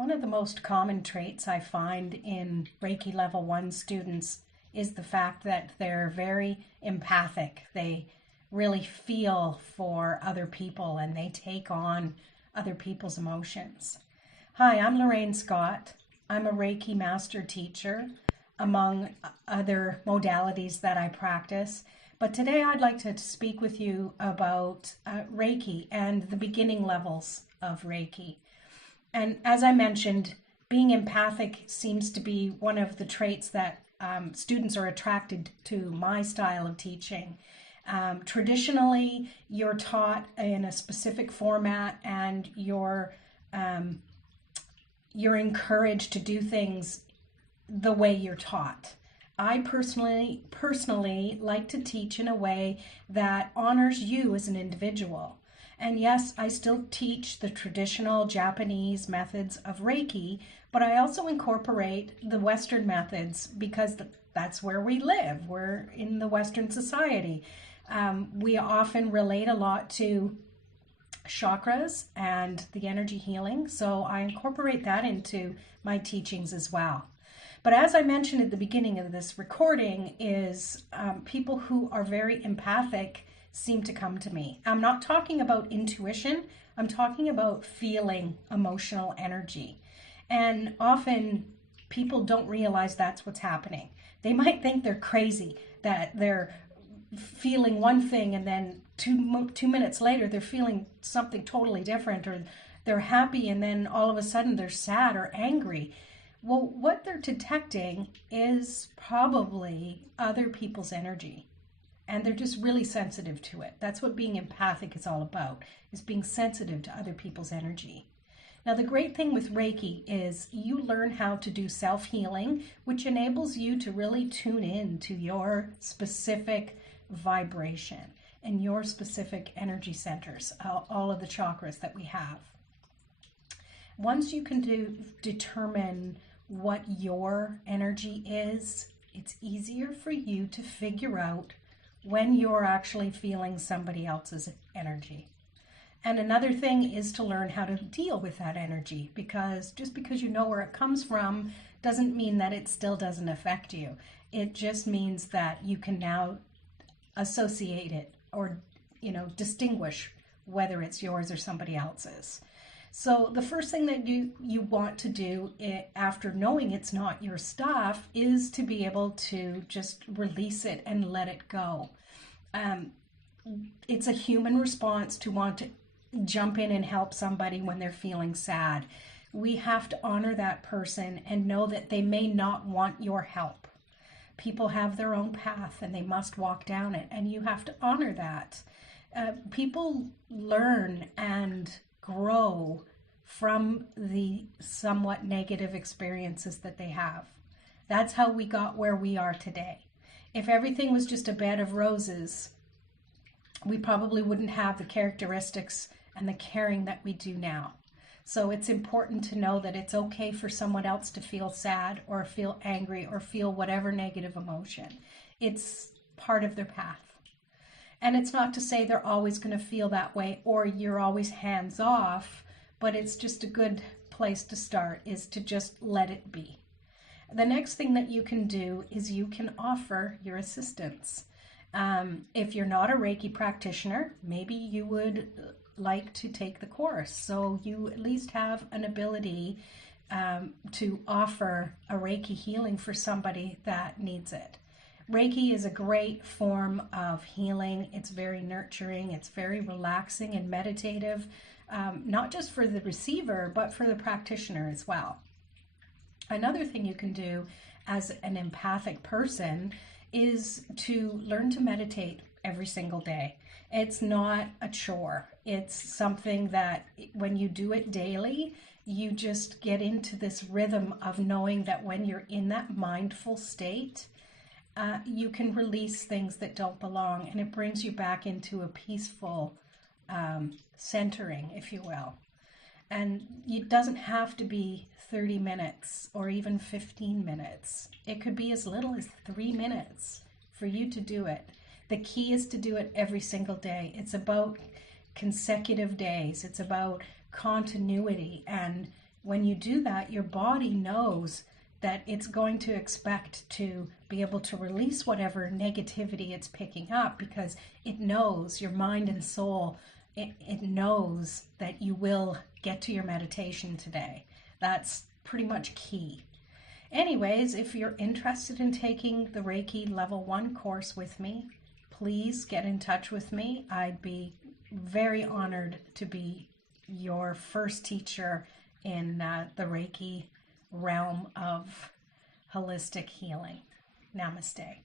One of the most common traits I find in Reiki Level 1 students is the fact that they're very empathic. They really feel for other people and they take on other people's emotions. Hi, I'm Lorraine Scott. I'm a Reiki master teacher, among other modalities that I practice. But today I'd like to speak with you about Reiki and the beginning levels of Reiki. And as I mentioned, being empathic seems to be one of the traits that students are attracted to my style of teaching. Traditionally, you're taught in a specific format, and you're encouraged to do things the way you're taught. I personally like to teach in a way that honors you as an individual. And yes, I still teach the traditional Japanese methods of Reiki, but I also incorporate the Western methods because that's where we live. We're in the Western society. We often relate a lot to chakras and the energy healing, so I incorporate that into my teachings as well. But as I mentioned at the beginning of this recording, is people who are very empathic seem to come to me. I'm not talking about intuition. I'm talking about feeling emotional energy. And often people don't realize that's what's happening. They might think they're crazy, that they're feeling one thing and then two minutes later they're feeling something totally different, or they're happy and then all of a sudden they're sad or angry. Well, what they're detecting is probably other people's energy, and they're just really sensitive to it. That's what being empathic is all about, is being sensitive to other people's energy. Now, the great thing with Reiki is you learn how to do self-healing, which enables you to really tune in to your specific vibration and your specific energy centers, all of the chakras that we have. Once you can determine what your energy is, it's easier for you to figure out when you're actually feeling somebody else's energy. And another thing is to learn how to deal with that energy, because just because you know where it comes from doesn't mean that it still doesn't affect you. It just means that you can now associate it, or distinguish whether it's yours or somebody else's. So the first thing that you want to do after knowing it's not your stuff is to be able to just release it and let it go. It's a human response to want to jump in and help somebody when they're feeling sad. We have to honor that person and know that they may not want your help. People have their own path and they must walk down it, and you have to honor that. People learn and grow from the somewhat negative experiences that they have. That's how we got where we are today. If everything was just a bed of roses, we probably wouldn't have the characteristics and the caring that we do now. So it's important to know that it's okay for someone else to feel sad or feel angry or feel whatever negative emotion. It's part of their path. And it's not to say they're always going to feel that way or you're always hands off, but it's just a good place to start, is to just let it be. The next thing that you can do is you can offer your assistance. If you're not a Reiki practitioner, maybe you would like to take the course, so you at least have an ability to offer a Reiki healing for somebody that needs it. Reiki is a great form of healing. It's very nurturing, it's very relaxing and meditative, not just for the receiver, but for the practitioner as well. Another thing you can do as an empathic person is to learn to meditate every single day. It's not a chore. It's something that when you do it daily, you just get into this rhythm of knowing that when you're in that mindful state, you can release things that don't belong, and it brings you back into a peaceful centering, if you will. And it doesn't have to be 30 minutes or even 15 minutes. It could be as little as 3 minutes for you to do it. The key is to do it every single day. It's about consecutive days. It's about continuity. And when you do that, your body knows that it's going to expect to be able to release whatever negativity it's picking up, because it knows, your mind and soul, it knows that you will get to your meditation today. That's pretty much key. Anyways, if you're interested in taking the Reiki Level 1 course with me, please get in touch with me. I'd be very honored to be your first teacher in the Reiki realm of holistic healing. Namaste.